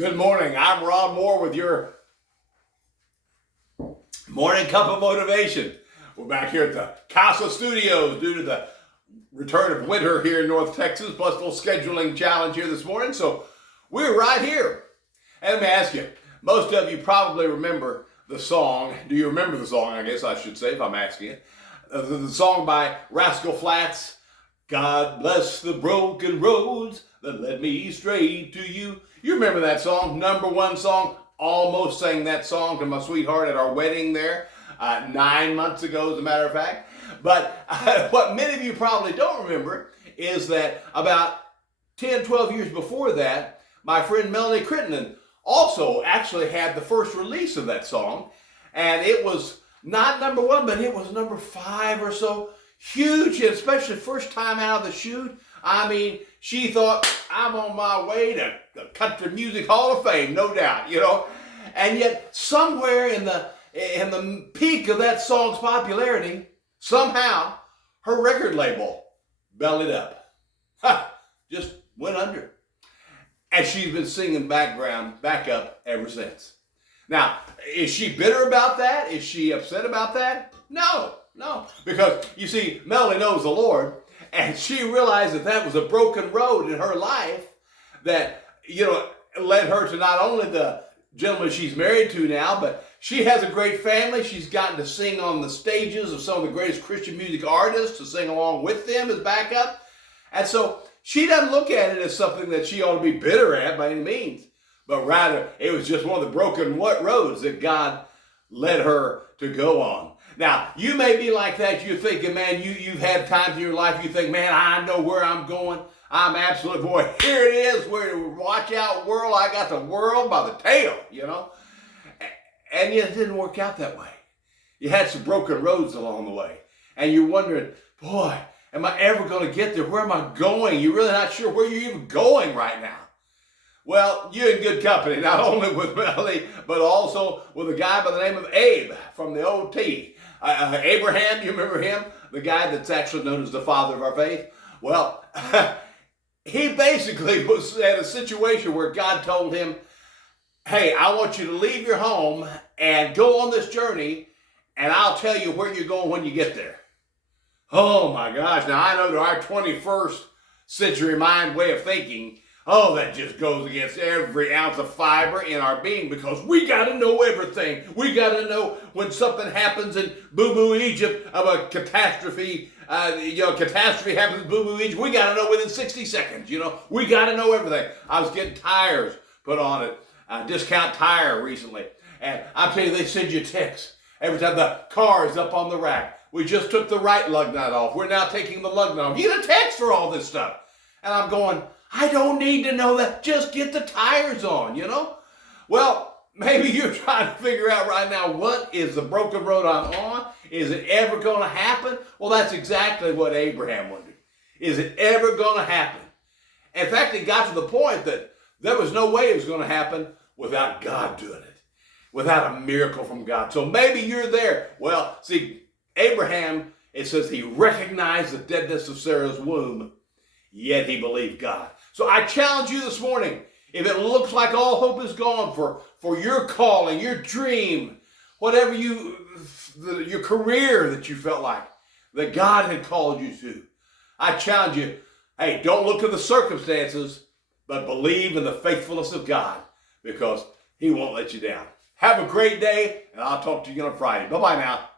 Good morning. I'm Ron Moore with your morning cup of motivation. We're back here at the Casa Studios due to the return of winter here in North Texas, plus a little scheduling challenge here this morning. So we're right here. And let me ask you, most of you probably remember the song. Do you remember the song, I guess I should say, if I'm asking you? The song by Rascal Flatts, God bless the broken roads that led me straight to you. You remember that song, number one song. Almost sang that song to my sweetheart at our wedding there 9 months ago, as a matter of fact. But what many of you probably don't remember is that about 10, 12 years before that, my friend Melanie Crittenden also actually had the first release of that song. And it was not number one, but it was number 5 or so. Huge, especially first time out of the chute. I mean, she thought, I'm on my way to the Country Music Hall of Fame, no doubt, you know. And yet, somewhere in the peak of that song's popularity, somehow, her record label bellied up. Just went under. And she's been singing back up ever since. Now, is she bitter about that? Is she upset about that? No. Because, you see, Melanie knows the Lord, and she realized that that was a broken road in her life that, led her to not only the gentleman she's married to now, but she has a great family. She's gotten to sing on the stages of some of the greatest Christian music artists, to sing along with them as backup. And so she doesn't look at it as something that she ought to be bitter at by any means, but rather it was just one of the broken roads that God led her to go on. Now, you may be like that. You're thinking, man, you've had times in your life you think, man, I know where I'm going. I'm absolutely, boy, here it is. Watch out, world. I got the world by the tail, And yet it didn't work out that way. You had some broken roads along the way. And you're wondering, boy, am I ever going to get there? Where am I going? You're really not sure where you're even going right now. Well, you're in good company, not only with Melanie, but also with a guy by the name of Abe from the OT. Abraham, you remember him? The guy that's actually known as the father of our faith? Well, he basically was at a situation where God told him, hey, I want you to leave your home and go on this journey, and I'll tell you where you're going when you get there. Oh my gosh, now I know to our 21st century mind way of thinking, that just goes against every ounce of fiber in our being, because we got to know everything. We got to know when something happens in Boo-Boo Egypt of a catastrophe. Catastrophe happens in Boo-Boo Egypt. We got to know within 60 seconds. We got to know everything. I was getting tires put on it, Discount Tire recently, and I'm telling you, they send you texts every time the car is up on the rack. We just took the right lug nut off. We're now taking the lug nut off. You get a text for all this stuff, and I'm going, I don't need to know that. Just get the tires on, Well, maybe you're trying to figure out right now, what is the broken road I'm on? Is it ever going to happen? Well, that's exactly what Abraham wondered. Is it ever going to happen? In fact, it got to the point that there was no way it was going to happen without God doing it, without a miracle from God. So maybe you're there. Well, see, Abraham, it says he recognized the deadness of Sarah's womb, yet he believed God. So I challenge you this morning, if it looks like all hope is gone for your calling, your dream, whatever your career that you felt like that God had called you to, I challenge you, hey, don't look at the circumstances, but believe in the faithfulness of God, because he won't let you down. Have a great day, and I'll talk to you on Friday. Bye-bye now.